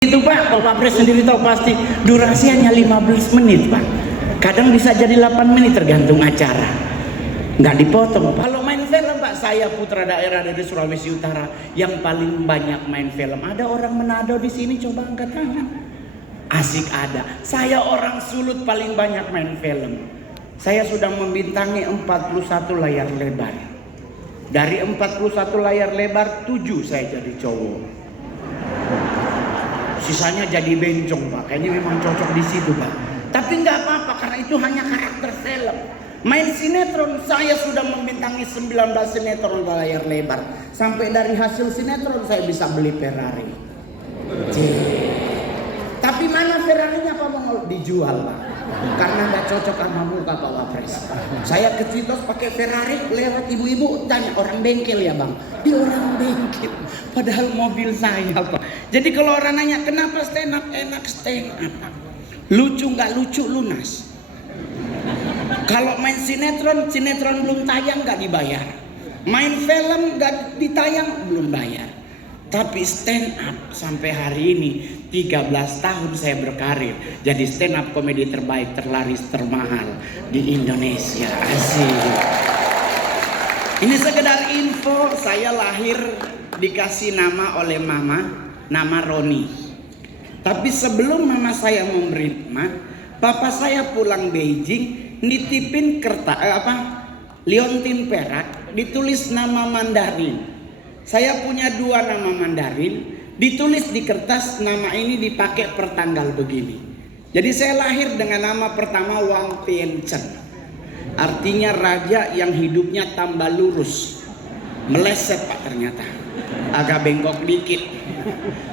Itu Pak, Bapak Pres sendiri tahu pasti durasi hanya 15 menit Pak. Kadang bisa jadi 8 menit tergantung acara. Nggak dipotong. Kalau main film Pak, saya putra daerah dari Sulawesi Utara yang paling banyak main film. Ada orang Manado di sini, coba angkat tangan. Asik ada. Saya orang Sulut paling banyak main film. Saya sudah membintangi 41 layar lebar. Dari 41 layar lebar, 7 saya jadi cowok. Sisanya jadi bencong Pak. Kayaknya memang cocok di situ Pak. Tapi nggak apa-apa karena itu hanya karakter film. Main sinetron, saya sudah membintangi 19 sinetron layar lebar. Sampai dari hasil sinetron saya bisa beli Ferrari. Tapi mana Ferrarinya Pak Mongol? Dijual Pak. Karena nggak cocok sama muka Pak Wapres. Saya ke Citos pakai Ferrari, lewat ibu-ibu tanya, orang bengkel ya Bang? Di orang bengkel. Padahal mobil saya Pak. Jadi kalau orang nanya kenapa stand up, enak stand up. Lucu nggak lucu lunas. Kalau main sinetron, sinetron belum tayang nggak dibayar. Main film nggak ditayang belum bayar. Tapi stand up sampai hari ini 13 tahun saya berkarir jadi stand up komedi terbaik, terlaris, termahal di Indonesia. Asik. Ini sekedar info, saya lahir dikasih nama oleh mama, nama Roni. Tapi sebelum mama saya memberi nama, papa saya pulang Beijing nitipin liontin perak ditulis nama Mandarin. Saya punya 2 nama Mandarin, ditulis di kertas nama ini dipakai pertanggal begini. Jadi saya lahir dengan nama pertama Wang Tianchen. Artinya raja yang hidupnya tambah lurus. Meleset Pak ternyata. Agak bengkok dikit.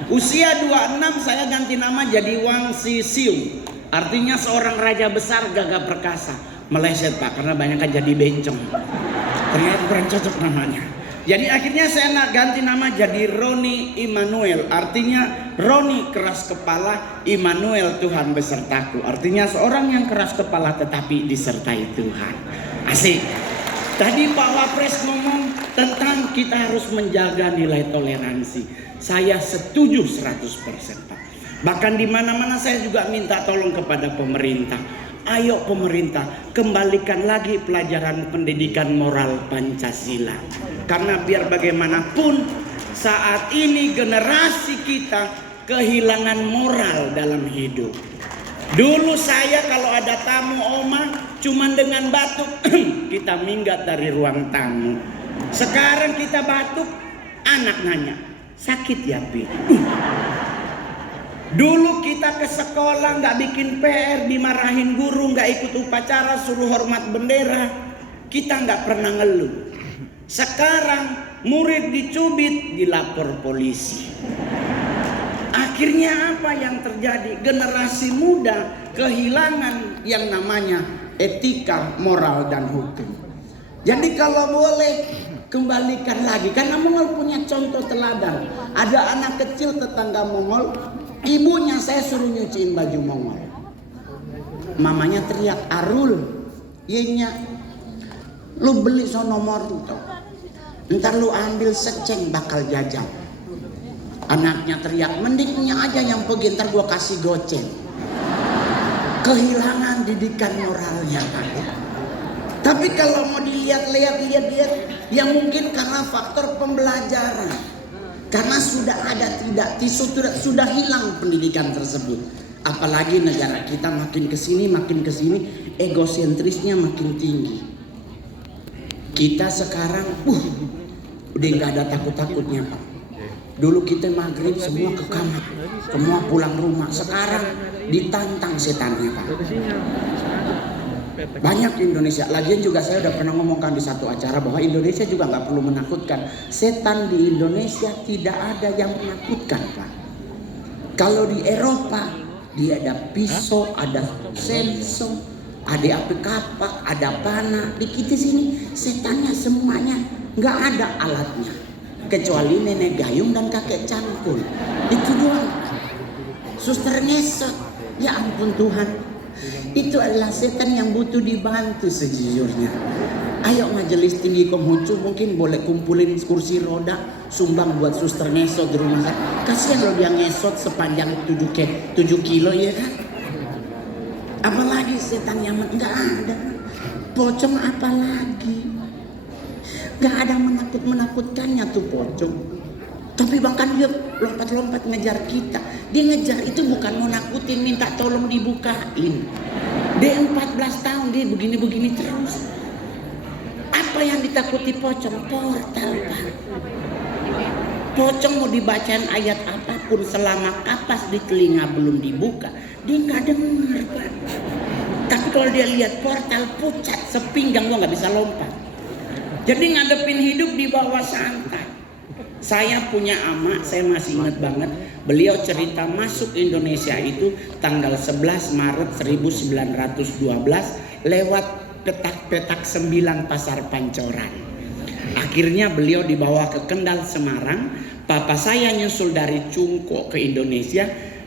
Usia 26 saya ganti nama jadi Wang Sisiu. Artinya seorang raja besar gagah perkasa. Meleset Pak karena banyak kan jadi bencong. Ternyata kurang cocok namanya. Jadi akhirnya saya nak ganti nama jadi Roni Immanuel. Artinya Roni keras kepala, Immanuel Tuhan besertaku. Artinya seorang yang keras kepala tetapi disertai Tuhan. Asik. Tadi Pak Wapres ngomong tentang kita harus menjaga nilai toleransi. Saya setuju 100% Pak. Bahkan di mana-mana saya juga minta tolong kepada pemerintah. Ayo pemerintah, kembalikan lagi pelajaran pendidikan moral Pancasila. Karena biar bagaimanapun saat ini generasi kita kehilangan moral dalam hidup. Dulu saya kalau ada tamu oma cuman dengan batuk kita minggat dari ruang tamu. Sekarang kita batuk, anak nanya, sakit ya Pi? Dulu kita ke sekolah nggak bikin PR, dimarahin guru, nggak ikut upacara, suruh hormat bendera, kita nggak pernah ngeluh. Sekarang murid dicubit, dilapor polisi. Akhirnya apa yang terjadi? Generasi muda kehilangan yang namanya etika, moral dan hukum. Jadi kalau boleh kembalikan lagi, karena Mongol punya contoh teladan. Ada anak kecil tetangga Mongol. Ibunya saya suruh nyuciin baju Mongol. Mamanya teriak, Arul, yenya, lu beli sono moruto. Ntar lu ambil seceng bakal jajan. Anaknya teriak, mendingnya aja yang pergi, ntar gua kasih goceng. Kehilangan didikan moralnya kan. Tapi kalau mau dilihat-lihat, yang mungkin karena faktor pembelajaran. Karena sudah ada sudah hilang pendidikan tersebut. Apalagi negara kita makin kesini egosentrisnya makin tinggi. Kita sekarang udah nggak ada takut-takutnya Pak. Dulu kita maghrib semua ke kamar, semua pulang rumah. Sekarang ditantang setannya Pak. Banyak di Indonesia. Lagian juga saya udah pernah ngomongkan di satu acara bahwa Indonesia juga nggak perlu menakutkan. Setan di Indonesia tidak ada yang menakutkan Pak. Kalau di Eropa dia ada pisau, ada senso, ada api kapak, ada panah. Di kita sini setannya semuanya nggak ada alatnya kecuali nenek gayung dan kakek cangkul. Itu doang. Suster ngesot. Ya ampun Tuhan. Itu adalah setan yang butuh dibantu sejujurnya. Ayo majelis tinggi Konghucu mungkin boleh kumpulin kursi roda, sumbang buat suster ngesot di rumah sakit. Kasihan loh dia ngesot sepanjang 7 kilo ya kan. Apalagi setan Yaman, nggak ada. Pocong apalagi. Nggak ada menakutkannya tuh pocong. Tapi bahkan dia lompat-lompat ngejar kita. Dia ngejar itu bukan mau nakutin, minta tolong dibukain. Dia 14 tahun dia begini-begini terus. Apa yang ditakuti pocong? Portal, Pak. Pocong mau dibacain ayat apapun selama kapas di telinga belum dibuka, dia nggak dengar, Pak. Tapi kalau dia lihat portal pucat sepinggang, gua nggak bisa lompat. Jadi ngadepin hidup di bawah santai. Saya punya ama, saya masih ingat banget. Beliau cerita masuk Indonesia itu tanggal 11 Maret 1912 lewat petak-petak 9 Pasar Pancoran. Akhirnya beliau dibawa ke Kendal, Semarang. Papa saya nyusul dari Cungko ke Indonesia,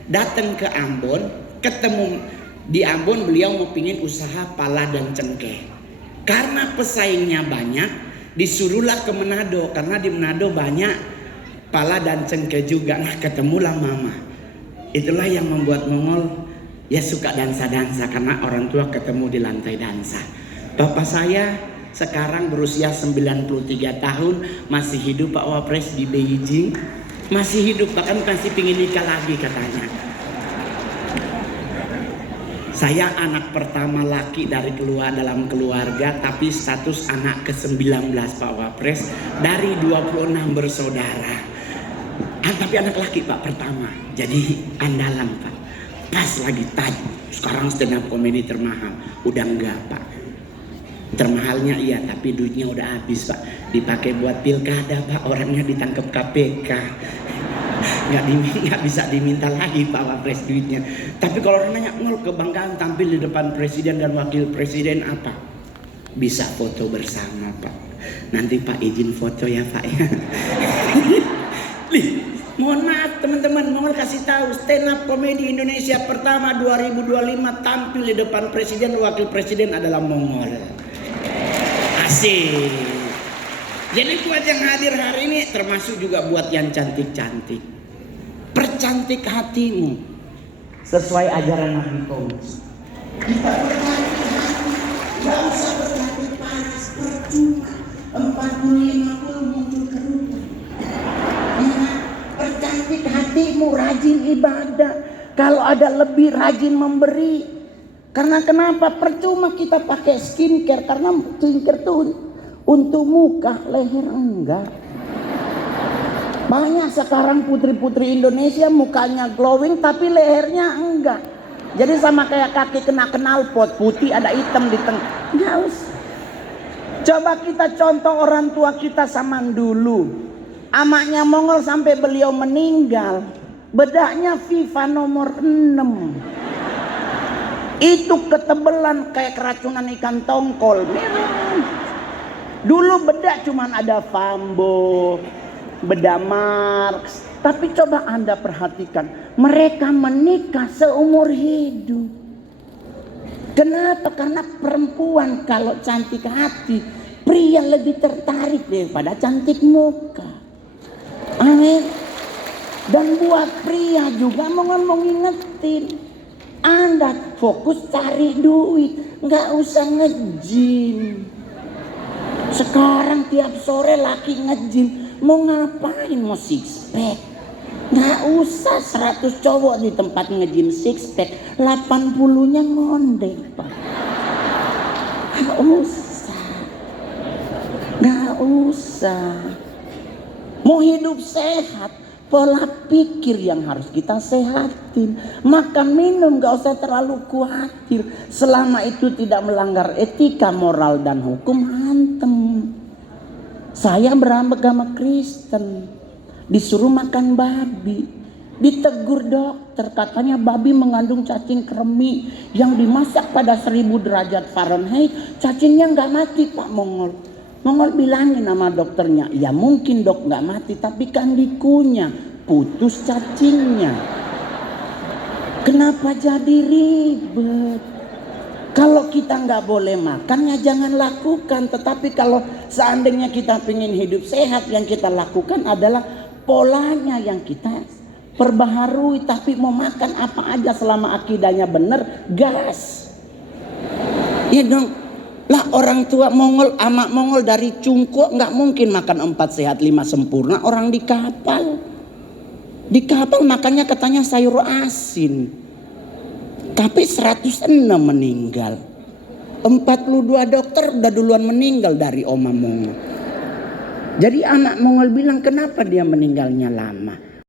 datang ke Ambon, ketemu di Ambon. Beliau mau pingin usaha pala dan cengkeh. Karena pesaingnya banyak, disuruhlah ke Manado, karena di Manado banyak pala dan cengkeh juga. Nah, ketemulah mama. Itulah yang membuat Mongol ya suka dansa-dansa, karena orang tua ketemu di lantai dansa. Bapak saya sekarang berusia 93 tahun, masih hidup Pak Wapres di Beijing. Masih hidup, bahkan masih pingin nikah lagi katanya. Saya anak pertama laki dari dalam keluarga, tapi status anak ke-19 Pak Wapres dari 26 bersaudara. Tapi anak laki Pak pertama, jadi andalan Pak. Pas lagi tadi, sekarang stand up komedi termahal, udah enggak Pak. Termahalnya iya, tapi duitnya udah habis Pak. Dipakai buat pilkada Pak, orangnya ditangkap KPK. Nggak bisa diminta lagi Pak Wapres duitnya. Tapi kalau orang nanya, "Ngol, kebanggaan tampil di depan presiden dan wakil presiden apa?" Bisa foto bersama Pak. Nanti Pak izin foto ya Pak ya. Mohon maaf teman-teman, Mongol kasih tahu, stand up komedi Indonesia pertama 2025 tampil di depan presiden dan wakil presiden adalah Mongol. Asik. Jadi buat yang hadir hari ini, termasuk juga buat yang cantik-cantik, percantik hatimu sesuai ajaran Nabi Konghucu. Kita percantik hati, gak usah percantik paras, percuma 40-50 muncul kerutan. Percantik hatimu, rajin ibadah. Kalau ada lebih, rajin memberi. Karena kenapa? Percuma kita pakai skincare, karena skincare itu untuk muka, leher enggak. Banyak sekarang putri-putri Indonesia mukanya glowing tapi lehernya enggak. Jadi sama kayak kaki kena knalpot, putih ada hitam di tengah. Enggak usah. Coba kita contoh orang tua kita zaman dulu. Amaknya Mongol sampai beliau meninggal, bedaknya FIFA nomor 6. Itu ketebelan kayak keracunan ikan tongkol. Dulu bedak cuman ada Fambo, bedak Marx. Tapi coba Anda perhatikan, mereka menikah seumur hidup. Kenapa? Karena perempuan kalau cantik hati, pria lebih tertarik daripada cantik muka. Amin. Dan buat pria juga mau ngingetin, Anda fokus cari duit, nggak usah nge-gym. Sekarang tiap sore laki nge-gym, mau ngapain? Mau six pack? Nggak usah 100 cowok di tempat nge-gym six pack, 80-nya ngondek Pak. Nggak usah. Mau hidup sehat, pola pikir yang harus kita sehatin. Makan minum gak usah terlalu khawatir, selama itu tidak melanggar etika, moral dan hukum, hantem. Saya beragama Kristen, disuruh makan babi, ditegur dokter, katanya babi mengandung cacing kremi yang dimasak pada 1000 derajat Fahrenheit. Cacingnya gak mati Pak Mongol. Mongol bilangin sama dokternya, ya mungkin dok gak mati, tapi kan dikunyah, putus cacingnya. Kenapa jadi ribet? Kalau kita nggak boleh makan ya jangan lakukan. Tetapi kalau seandainya kita ingin hidup sehat, yang kita lakukan adalah polanya yang kita perbaharui. Tapi mau makan apa aja selama akidahnya benar, gas. Ya dong. Lah orang tua Mongol, amak Mongol dari Cungkuak nggak mungkin makan 4 sehat 5 sempurna. Orang di kapal. Di kapal makannya katanya sayur asin. Tapi 106 meninggal. 42 dokter udah duluan meninggal dari Oma Mongol. Jadi anak Mongol bilang kenapa dia meninggalnya lama.